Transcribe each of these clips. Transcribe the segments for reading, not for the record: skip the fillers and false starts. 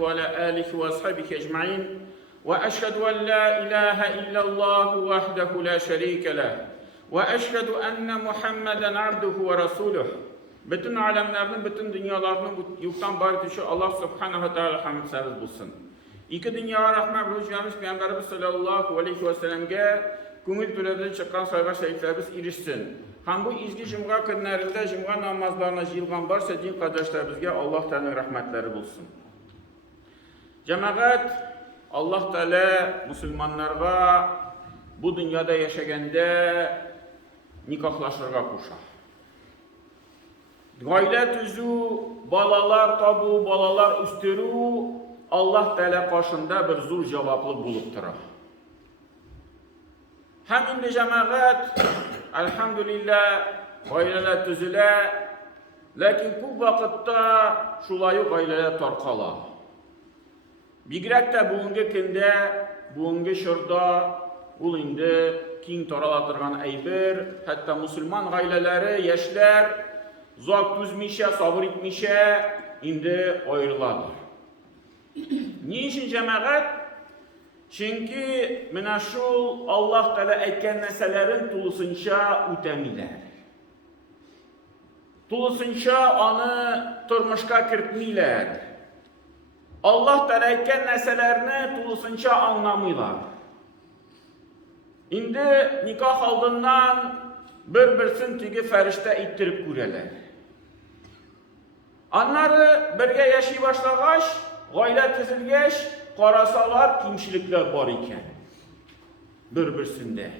وعلى آله وأصحابه أجمعين وأشهد أن لا إله إلا الله وحده لا شريك له وأشهد أن محمدا عبده ورسوله. Bütün alemlerin, bütün dünyalarının yoktan bari düşü Allah subhanahu wa ta'ala hamd sənəz bulsun. İki dünyaya rəhmət buyurmuş Peyğəmbərimiz sallallahu aleyhi ve sellem'e көңіл төлөден шыққан сайға şəhidlərimiz irişsin. Hem bu izgi cümğa günlərində cümğa namazlarına jıyılğan varsa din qardaşlarımızga Allah Teala'nın rəhmətləri bulsun. Cemaat Allah Teala Müslümanlarga bu dünyada yaşaganda nikahlaşırga koşar. Gaile tüzü, balalar tabu, balalar üstürü Allah Teala qarşında bir zor cevaplı bulup durar. Hem indi cemaat elhamdülillah gayreler tüzüle, lakin bu vakitte şulayı gayreler tarqala. Bigrak da bugungi kunda, bugungi şurda ul indi keng taralatırgan aybir, hatta Müslüman gayreleri, yaşlar zor tüzmişe, sabır etmişe indi ayrıladır. Niçin cemaat? Çünkü mina şu Allah Teala aytgan narsalarin tulusuncha o'tamilar. Tulusuncha onu turmushga kiritmaylar. Allah Teala aytgan narsalarni tulusuncha anlamaylar. Endi nikoh oldindan bir-birsini tigi farishta ittirib ko'ralar. Anları birga yashay boshlagach, oila tuzilgach, qarasalar kimchiliklar bor ekan. Bir-birsinde.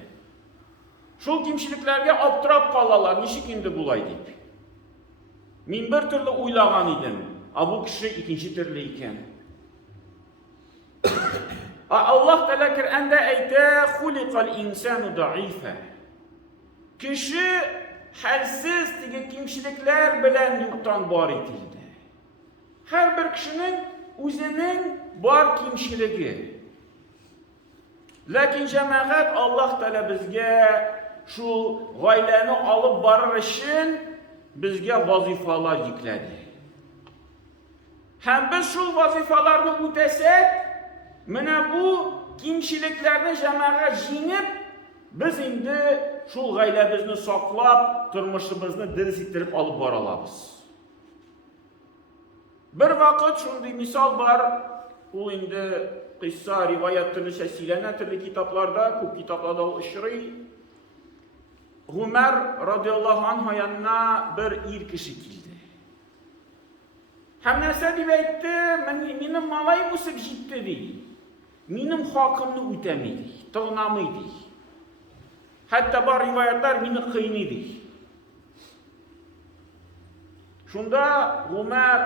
Şu kimchiliklarga obtirab qolalar, nishik endi bo'lay deb. Men bir türlü o'ylagan edim. Bu kishi ikkinchi türlü ekan. Allah Teala Qur'onda aytdi: "Xuliqal insanu da'ifa." Kishi halsiz tigi kimchiliklar bilan yo'qdan bor etildi. Har bir kishining o'zining bor kimchiligi. Lakin cemaat Allah Teala bizga şu g'oylani olib borar uchun bizga vazifalar yukladi. Hem biz şu vazifalarni o'tasak, mana bu kimchiliklarni cemaat jingib, biz endi şu g'oylamizni saqlab, turmushimizni dirsiktirib olib bora olamiz. Bir vaqt shunday misol bor, u endi qissa, rivayat turli turli kitaplarda, ko'p kitaplarda uchraydi. Umar radıyallahu anh yanına bir kishi keldi. Hem narsa deb aytdi, mening malayim o'sib jetdi deydi. Mening haqimni o'tamaydi, tig'namaydi. Hatta bor rivayatlar meni qiynaydi. Shunda Umar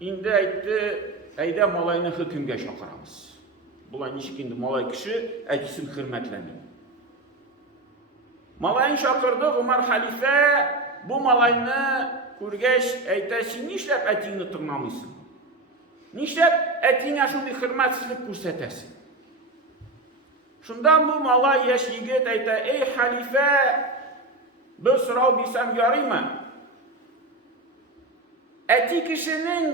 endi aytdi, ayda malayni hukmga chaqiramiz. Bular nishik endi malay kishi aytsin hurmatlamaydi. Malayni chaqirdi, Umar xalifa bu malayni ko'rgach aytdi, "Sen nishlab atingni tig'namaysan? Nishlab atingga shunday hurmatsizlik ko'rsatasan?" Shundan bu malay yosh yigit aytdi, "Ey xalifa, bir so'rov bersam yoraymi? Ati kishining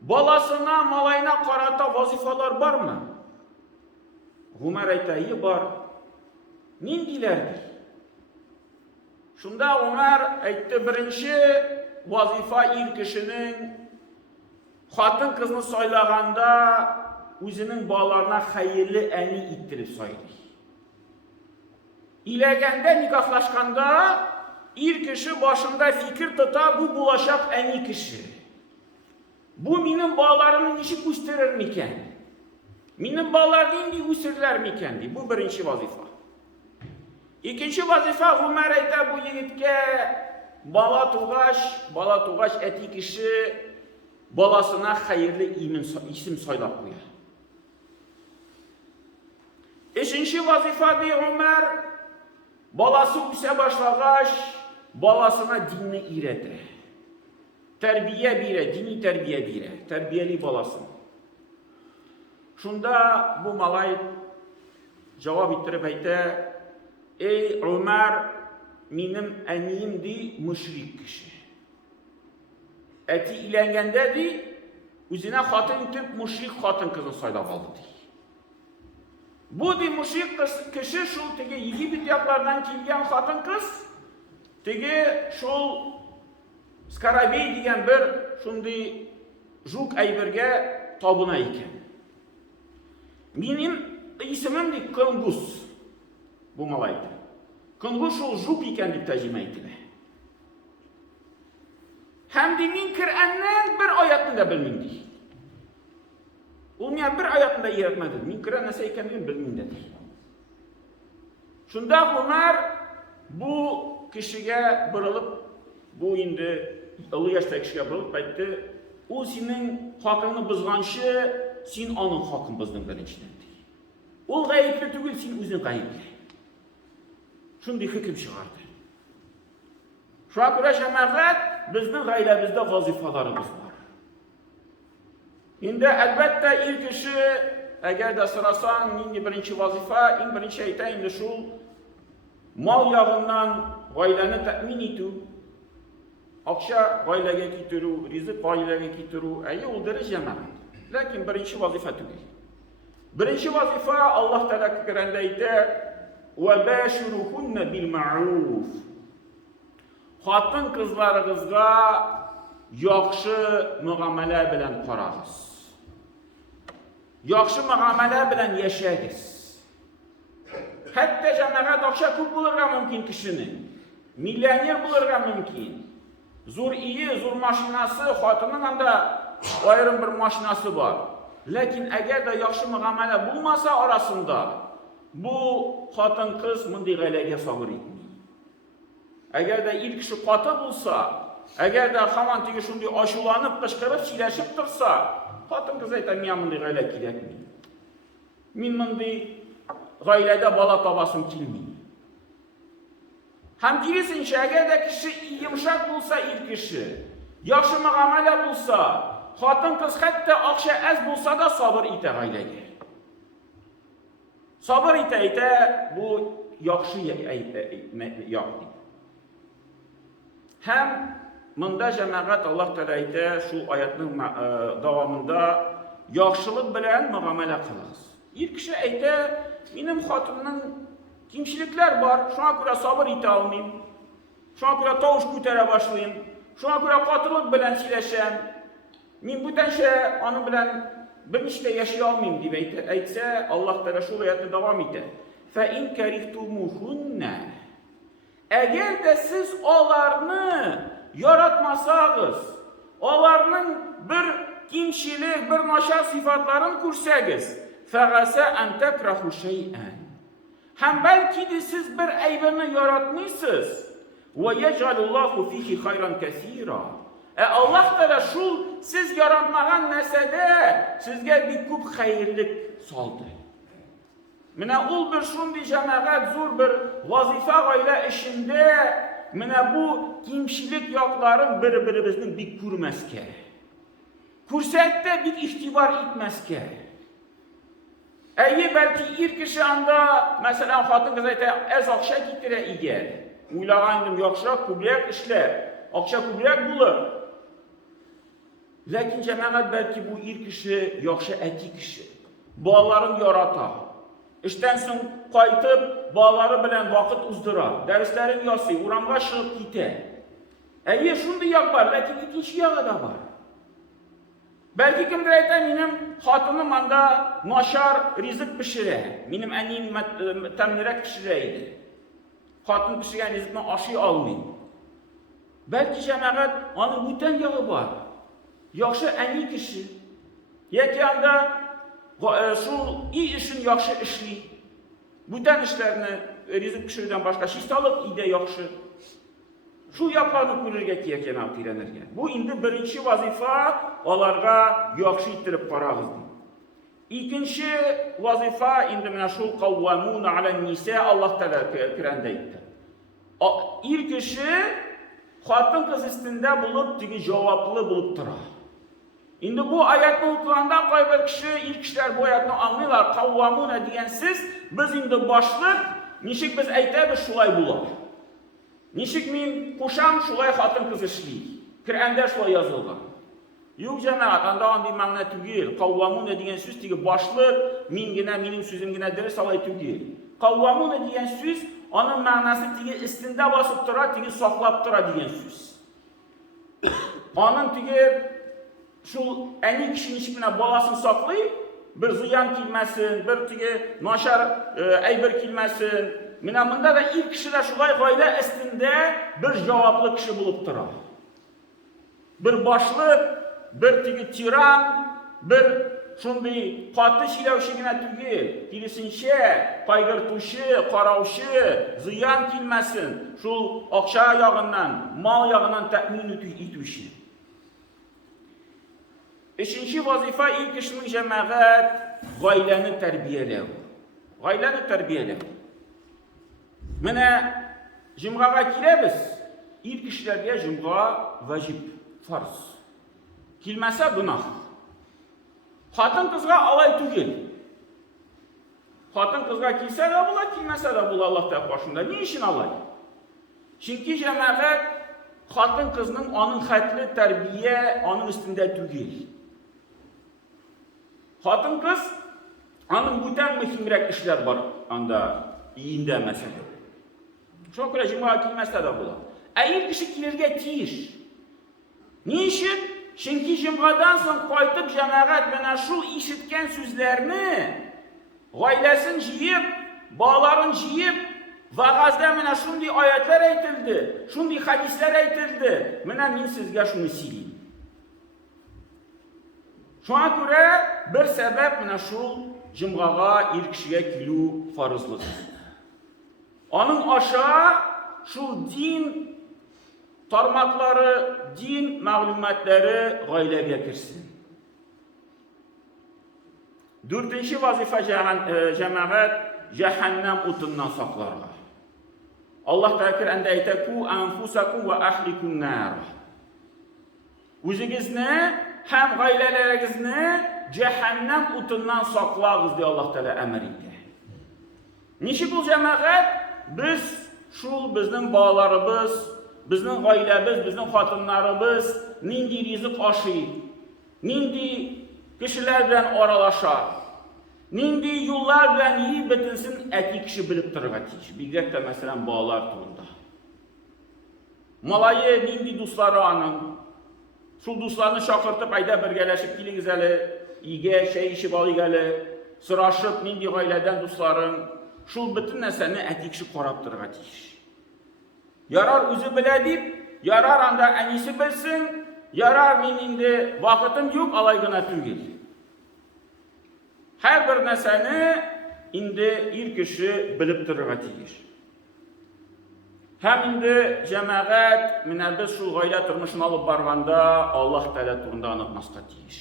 balasına, malayına qarata vazifalar var mı?" Umar aytdi, "Bor." Nindilerdir? Şunda Umar aytdi, birinchi vazifa kişinin xotin qizni soylaganda o'zining bolalarına hayırlı ani ittirib soydi. İlaganda, nikohlashganda kişi başında fikir tuta, bu bo'lajak ani kishi. Bu mening bolalarımni nishik o'stirar mikan? Mening bolalarni endi o'sirlar mikan? Bu birinchi vazifa. İkinci vazifa Umar aytdi, bu yigitga bala tug'ash ati kishi balasına hayırlı isim soylab qo'yar. Üçüncü vazifa de Umar balası o'sa boshlagach balasına dinni öğretir. Terbiye bire, dini terbiye bire, terbiyeli balasın. Şunda bu malay cevap ettirip aytdi, "Ey Umar, benim annemdi müşrik kişi. Eti ilengende di Үзенә хатын итеп мушрик хатын кызын сайлап алды ди. Бу ди мушрик кеше шул теге Египет яклардан килгән хатын кыз, теге шул Скарабей дигән бер шундый жук әйбергә табына икән. Минем исемем ди Кынгус. Бу малай. Кынгус шул жук икән дип тәрҗемә ителә. Һәм ди мин Коръәннән бер аятны да белмим ди. Ул миңа бер аятны да өйрәтмәде. Мин Коръән нәрсә икәнлеген белмим дә ди. Шунда Умар бу кешегә борылып, бу инде олы яшьтәге кешегә борылып әйтте, ул синең хакыңны бозганчы, син аның хакын боздың беренчедән ди. Ул гаепле түгел, син үзең гаепле. Шундый хөкем чыгарды. Шуңа күрә җәмәгать, безнең гаиләбездә вазифаларыбыз бар. Инде әлбәттә ир кеше, әгәр дә сорасаң, нинди беренче вазифа, иң беренче әйтә инде шул мал ягыннан гаиләне тәэмин итү, акча гаиләгә китерү, ризык гаиләгә китерү, ул дөрес җәмәгать. Ләкин беренче вазифа түгел. Беренче вазифа Аллаһ Тәала Коръәндә әйтә: "Вабашируһунна бил-маъруф." Хатын кызларыгызга яхшы мөгамәлә белән карагыз. Яхшы мөгамәлә белән яшәгез. Хәтта җәмәгать акча күп булырга мөмкин кешенең. Миллионер булырга мөмкин. Зур ие, зур машинасы, хатының анда аерым бер машинасы бар. Ләкин әгәр дә яхшы мөгамәлә булмаса арасында, бу хатын кыз мондый гаиләгә сабыр итми. Әгәр дә ир кеше каты булса, әгәр дә һаман теге шундый ачуланып, кычкырып, сөйләшеп торса, хатын кыз әйтә, миңа мондый гаилә кирәкми. Мин мондый гаиләдә бала табасым килми. Һәм киресенчә, әгәр дә кеше йомшак булса, ир кеше, яхшы мөгамәлә булса, хатын кыз хәтта акча әз булса да сабыр итә гаиләгә. Сабыр итә, бу яхшы як. Һәм монда җәмәгать Аллаһ Тәала әйтә, шул аятның дәвамында яхшылык белән мөгамәлә кылыгыз. Ир кеше әйтә, минем хатынның кимчелекләр бар, шуңа күрә сабыр итә алмыйм. Шуңа күрә тавыш күтәрә башлыйм. Шуңа күрә катылык белән сөйләшәм. Мин бүтәнчә аның белән берничә яши алмыйм дип әйтсә, Аллаһ Тәала шул аятны дәвам итә. Фә ин карихтумухунна. Әгәр дә сез аларны яратмасагыз, аларның бер кимчелек, бер начар сыйфатларын күрсәгез, фәгаса ан такраху шай'ан. Һәм бәлки сез бер әйберне яратмыйсыз. Ва яҗалуллаһу фихи хайран кәсира. Аллаһ Тәала шул сез яратмаган нәрсәдә сезгә бик күп хәерлек салды. Менә ул бер шундый җәмәгать, зур бер вазифа гаилә эшендә, менә бу кимчелек якларын бер-беребезнең бик күрмәскә. Күрсәттә бик игътибар итмәскә. Бәлки ир кеше анда, мәсәлән, хатын кыз әйтә, әз акча китерә өйгә. Уйлаган яхшырак, күбрәк эшләр, акча күбрәк булыр. Ләкин җәмәгать бәлки бу ир кеше яхшы әти кеше. Балаларын ярата. Эштән соң кайтып, балалары белән вакыт уздыра. Дәресләрен ясый, урамга чыгып китә. Шундый як бар, ләкин икенче ягы да бар. Бәлки кемдер әйтә, минем хатыным анда начар ризык пешерә. Минем әнием тәмнерәк пешерә иде. Хатын пешергән ризыкны ашый алмый. Бәлки җәмәгать аның бүтән ягы бар. Яхшы әни кеше. Яки анда шул эшен яхшы эшли. Бүтән эшләрне ризык пешерүдән башка чисталык иде яхшы. Шул якларны күрергә кирәк янә тирәнергә. Бу инде беренче вазифа, аларга яхшы иттереп карагыз. Икенче вазифа инде менә шул каввамуна аля ниса, Аллаһ Тәала Коръәндә әйтте. Ир кеше хатын кыз өстендә булып, теге җаваплы булып тора. Инде бу аятны укыганда кайбер кеше, ир кешеләр бу аятны аңлыйлар. Каввамуна дигән сүз, без инде башлык, ничек без әйтәбез, шулай була. Ничек мин кушам, шулай хатын кыз эшли. Коръәндә шулай язылган. Юк җәмәгать, анда андый мәгънә түгел. Каввамуна дигән сүз тиге башлык, мин генә, минем сүзем генә дөрес алай түгел. Каввамуна дигән сүз, аның мәгънәсе тиге истендә басып тора, тиге саклап тора дигән сүз. Аның тиге шул әни кеше ничек менә баласын саклый, bir зыян килмәсен, bir тиге начар әйбер килмәсен. Менә монда да ilk кеше дә шулай гаилә истендә bir җаваплы кеше булып тора. Bir башлык, bir тиге тиран, bir шундый каты сөйләүче генә түгел, киресенчә кайгыртучы, караучы, зыян килмәсен, шул акча ягыннан, мал ягыннан тәэмин итүче. Üçüncü vazifa ilk işimiz cemaat gailəni tərbiyələu. Gailəni tərbiyələu. Mənə cümğağa kiləbiz. İlk işlərdə cümğa vacib, farz. Kilməsə günah. Xatın qızğa alay tügül. Xatın qızğa kilsə də bula, kilməsə də bula Allah təq başında. Ne işin alay? Çünki cemaat xatın qızının onun xətli tərbiyə onun üstündə tügül. Xatın qız, onun bütən mühimrək işlər var anda, iyində məsələ. Şuna görə cümğa kilməsə də bula. Əgər kişi kilirgə tiyiş. Ne işin? Çünki cümğadan son qaytıb cəmaət mənə şu işitkən sözlərini gailəsin jiyib, bağların jiyib, vağazda mənə şundi ayətlər aytildi, şundi hadislər aytildi. Mənə min sizgə şunu sileyim. Şuna görə bir səbəb mənə şu cümğağa ilk kişiyə kilu farzlıdır. Onun aşağı şu din tarmakları, din məlumatları gailəyə girsin. Dördüncü vazife cemaat cehennem otundan saklarlar. Allah təkir əndə etəku anfusakum və əhlikum nər. Özünüzünü hem gailələrinizi cehennem otundan saklağız diye Allah Teala əmr etdi. Nişi bu cemaat biz şul bizning bağlarımız, bizning gailəmiz, bizning xatınlarımız nindi rizq aşıyı, nindi kişiler bilen aralaşar, nindi yollar bilen yiyip bitinsin eti kişi bilip durga tiyiş. Bilgək də məsələn bağlar turunda. Malayı nindi dostları anın, şul dostlarını şakırtıp ayda birgələşib kiliniz əli, iyge şey işi balı gəli, sıraşıb nindi gailədən dostların, şul bitin nəsəni eti kişi qorab durga tiyiş. Yarar özü bilə deyip, yarar anda ənisi bilsin, yarar min indi vaxtım yox, alaygına tügül. Hər bir nəsəni indi ilk kişi bilib durga tiyiş. Həm indi cəmaət minə biz şu gailə turmuşunu alıp barğanda Allah Teala turunda anıtmasqa tiyiş.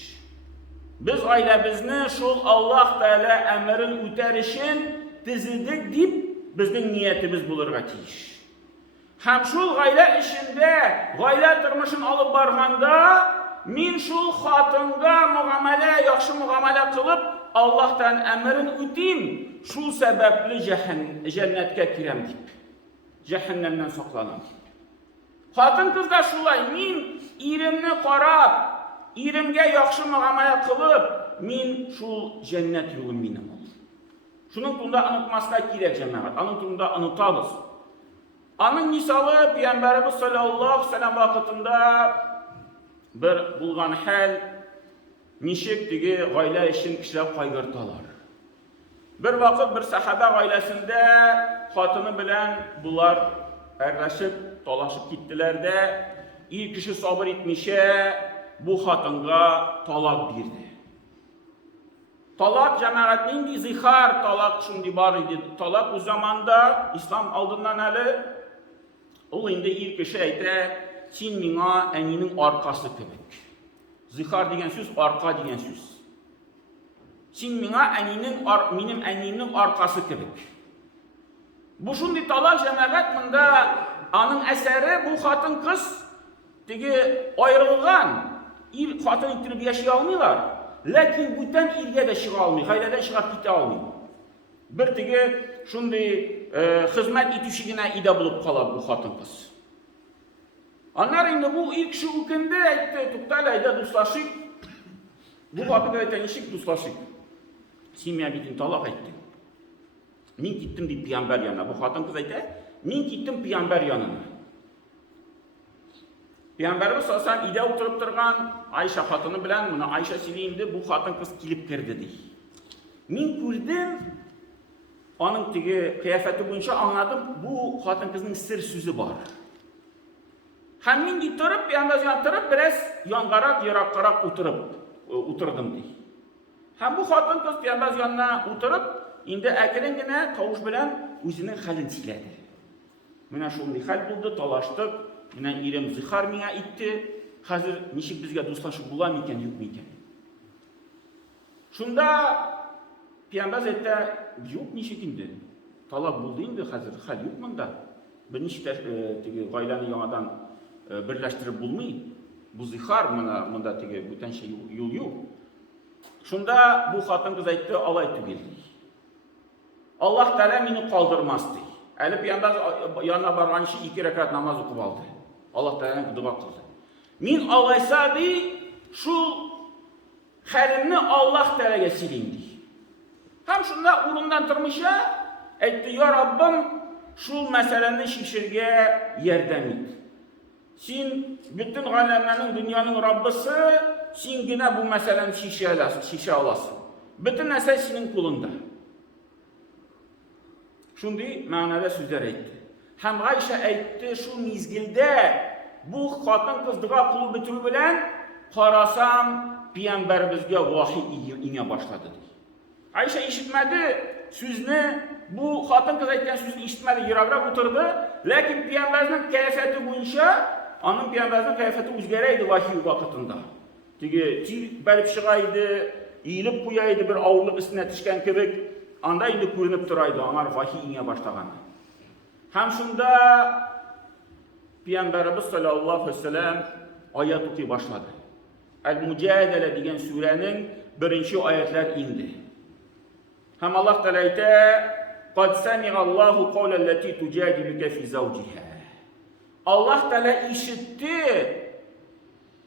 Biz ailəbizni şul Allah Teala əmrin ütərişin dizidik deyip bizning niyetimiz bulurga tiyiş. Hem şul gailə işində, gailə turmuşunu alıp barğanda min şul xatınga muğamələ, yaxşı muğamələ qılıb Allah'tan əmrin ütim, şul səbəbli cənnətkə kirəm deyib. Cehennemden saklanam. Xatın kız da şulay, min irimni qarab, irimge yaxşı muğamələ qılıb, min şul cənnət yolum minim olur. Şunun turunda anıtmasına girək cəmaət, anın turunda anıtalız. Anın misalı Peyğəmbərimiz sallallahu aleyhi ve sellem vaxtında bir bulğan həl, nişik digi gailə işin kişilər qaygırtalar. Bir vaxt bir sahabə gailəsində xatını bilən bunlar ərləşib, dolaşıb gitdilər də, ilk kişi sabır etmişə bu xatınğa talaq birdi. Talaq cəmaətin indi zihar talaq şundi var idi. Talaq o zamanda İslam aldığından əli, o indi ilk kişi əydə, sen mina əninin arkası kömək. Zihar degen söz, arka degen söz. Sen mina minim əninin arkası kömək. Bu şundi talaq cəmaət mında anın əsəri bu xatın qız degi ayrılğan, il xatın itirib yaşaya almıyorlar. Lakin bütən ilgə də çığa almıyor, ailədən çıxıb gitə almıyor. Bir degi şundi xizmət etişigine ida bulub qalab bu xatın qız. Onlar indi bu ilk şu ukunda aytdı, tuqtalayda duslaşık. Bu vakıda aytanışık duslaşık. Simya bitin talak aytdı. Min gittim deyip Peygamber yanına. Bu hatın kız aytdı. Min gittim Peygamber yanına. Peygamberimiz sallallahu aleyhi ve sellem ide oturup durgan Ayşe hatını bilen bunu Ayşe sileyindi. Bu hatın kız kilip girdi dey. Min gördüm. Onun kıyafeti boyunca anladım. Bu hatın kızın sır sözü var. Hem min gittirip Peygamber yantırıp biraz yangarak yarakkarak oturdum dey. Hem bu hatın kız Peygamber yanına oturup indi ekirengine tavuş bilen özünün halini siledi. Mine şunday hal buldu, talaştık. Mine irem zihar mine itti. Hazır nişik bizge dostlaşıp bulam iken, yok mu iken. Şunda Peygamber etti, yok nişik indi. Talak buldu indi hazır, hal yok munda. Bir nişik gaylani yanadan birleştirip bulmayın. Bu zihar mında bütün şey yol yok. Şunda bu hatın kız etti, alay tügeldi. Allah Teala beni kaldırmazdı. Eli Peygamber yanına bargan işi 2 rekat namaz okup aldı. Allah Teala'nın dua kıldı. Min alaysaydı şu halimni Allah Teala'ya silindi. Hem şunda urundan tırmışa etti ya Rabbim şu meseleni şişirge yerden et. Sen bütün alemlerin dünyanın Rabbisi sen yine bu meseleni şişe alasın. Bütün nesel senin kulunda. Şundi manada sözler etti. Hem Ayşe etti şu mizgilde bu hatın kızdığa kulu bütünü bilen karasam Peygamberimizge vahiy ine başladı. Ayşe işitmedi sözünü, bu hatın kız etken sözünü işitmedi, yırarak oturdu. Lakin Peygamberimizin kıyafeti boyunca, onun Peygamberimizin kıyafeti üzgereydi vahiy vakitinde. Tigi belip çıkaydı, iyilip kuyaydı, bir ağırlık üstüne tişken kebek. Anda indi görünüp duraydı, onlar vahiy ine başlagan. Hem şunda Peygamberimiz sallallahu aleyhi ve sellem ayet okuy başladı. El-Mücadele degen surenin birinci ayetler indi. Hem Allah Teala aytdı: "Qad sami'allahu qawlallati tujadiluke fi zawjiha." Allah Teala işitti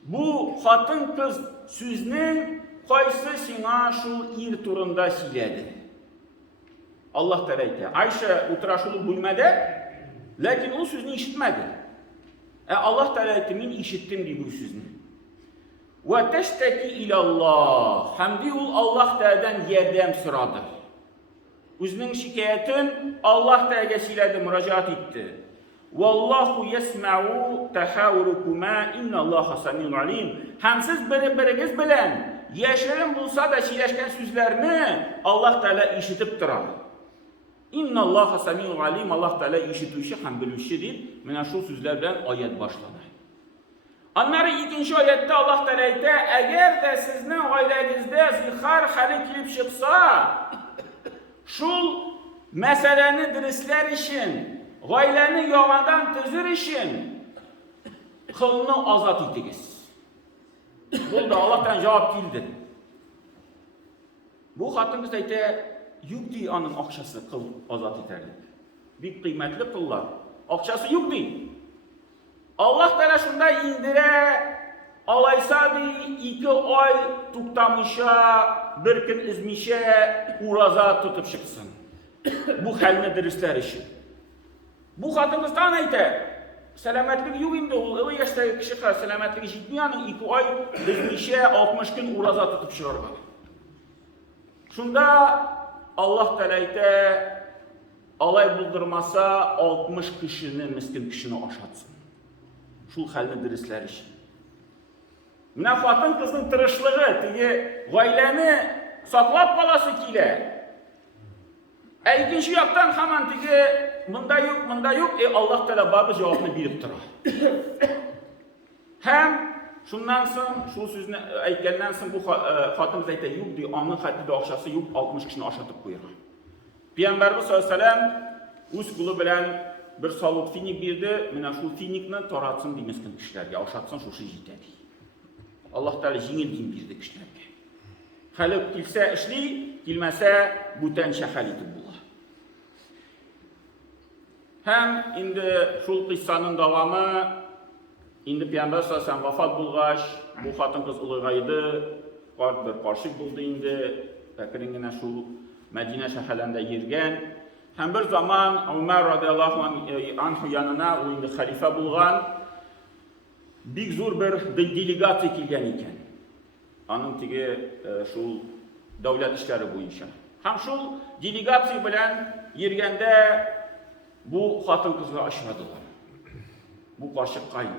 bu hatın kız sözünün qaysı sina şu ir turunda siledi. Allah Teala aytdı. Ayşe uturaşılı bulmadı, lakin o sözünü işitmedi. Allah Teala aytdı, min işittim diye bu sözünü. Ve teşteki ilallah. Hamdi ol Allah Teala'dan yardım sıradı. Özünün şikayetin Allah Teala'ya siledi, müracaat etti. Vallahu yesma'u tahawurukuma innallaha samiun alim. Hem siz biriniz bilen yaşarın bulsa da sileşken sözlerini Allah Teala işitip durar. İnnallaha samiun alim. Allah Teala işitişi hem bilişidir. Mine şu sözlerden ayet başladı. Onları ikinci ayette Allah Teala aytdı, eğer de sizin ailenizde zihar hali kilip çıksa, şu meseleni dirisler için, gaileni yalandan tüzür için, kılını azat etiniz. Bu da Allah'tan cevap geldi. Bu hatın kız aytdı, yok değil anın akçası kıl azat ederlik. Bir kıymetli kıllar. Akçası yok değil. Allah Teala şunda indire alaysa 2 ay tuktamışa, bir gün izmişe uraza tutup çıksın. Bu halini dirisler işi. Bu hatın kızdan aytdı. Selametlik yok indi. O yaşta kişi selametlik işitmeyenin 2 ay izmişe 60 gün uraza tutup çıkarır. Şunda Allah Teala aytdı, alay buldurmasa 60 kişinin, miskin kişini aşatsın. Şu halini dirisler için. Mine hatın kızın tırışlığı, gaileni saklap kalası kile. İkinci yaktan hemen bunda yok, Allah Teala babı cevabını bilip durar. Hem şundan sonra, şu sözünü aytkenden sonra bu hatın kız aytdı, yok diyor, anın haddi de akşası yok, 60 kişini aşatıp koyuyor. Peygamberimiz sallallahu aleyhi ve sellem öz kulu bilen bir salut finik birdi, mine şu finikni taratsın diye miskin kişilerge, aşatsın şu şey yetedi. Allah Teala jingil din birdi kişilerge. Halıp kilse işli, kilmese buten şehal etip bula. Hem indi şu kıssanın devamı, indi Peygamber sallallahu vafat bulgaç, bu hatan kız ulugaydı, bir karşık buldu indi, Bekir'in şu Medine şehirlerinde yirgen. Hem bir zaman Ömer radıyallahu anh yanına o indi halife bulgan, bir zor bir delegasyon kilgen iken. Anın tigi şu devlet işleri boyunca. Hem şu delegasyon bilen yirgende bu hatan kızı aşmadılar. Bu karşık kaydı.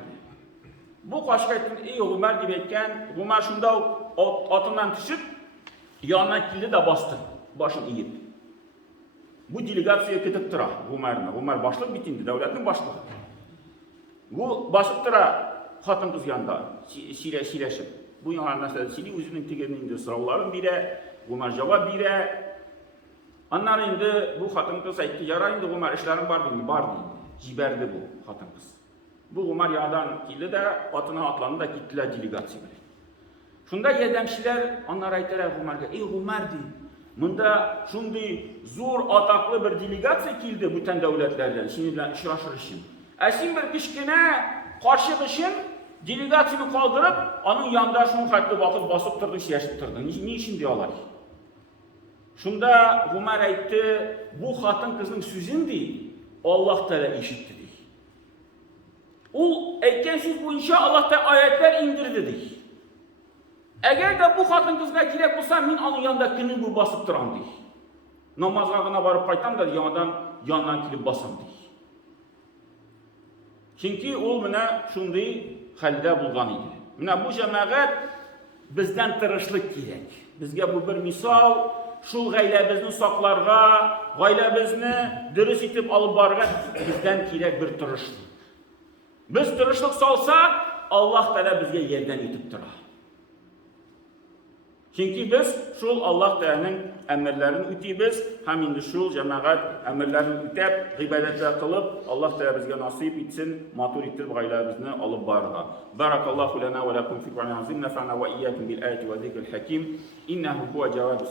Bu karşık ettin, ey Ömer gibi etken, Ömer şunda atından düşüp yanına kildi de bastı. Başını eğip. Bu delegasyon ketip tıra Ömer'ine. Ömer başlık bitindi, devletin başlığı. Bu başlık tıra hatan kız yanında sileşip. Bu yana mesela sili üzünün tegerinin sıraların bire, Ömer cevap bire. Anlar indi bu hatan kız aytti, yara indi Ömer işlerin var deydi. Ciberdi bu hatan kız. Bu Ömer yağdan kildi de atına atlandı da gittiler delegasyon. Şunda yedemşiler onlar ayttılar Ömer'e, ey Ömer deydi. Bunda şundi zor ataklı bir delegasyon kildi bütün devletlerden, şimdi bilen işraşırışın. Esin bir kişkine karşı kışın delegasyonu kaldırıp, onun yanında şunu hattı bakıp basıp durdu, yaşıp durdu. Ne işin diyorlar? Şunda Ömer aytti, bu hatın kızın sözün değil, Allah Teala işitti değil. O etken söz boyunca Allah Teala ayetler indirdi değil. Eğer de bu hatın kızına gerek olsa, min onun yanındakini bu basıp duran değil. Namazlarına varıp kaytan da yandan kilip basan değil. Çünkü o mine şundi halde bulgan idi. Mine bu cemaat bizden tırışlık gerek. Bizge bu bir misal, şu gaylebizini saklarga, gaylebizini dürüst itip alıp barga bizden gerek bir tırışlık. Biz tırışlık salsak, Allah Teala bizge yerden itip durar. Çünkü biz şul Allah Teala'nın emirlerini ütüyüz, hem indi şul cemaat emirlerini ütüp, ibadetler kılıp, Allah Teala bizge nasip etsin, matur ettirip gaylebizini alıp barga. Barakallahu lana ve lakum fi Kur'an azim, nefa'na ve iyyakum bil ayeti ve zikril hakim, innehu huve cevabu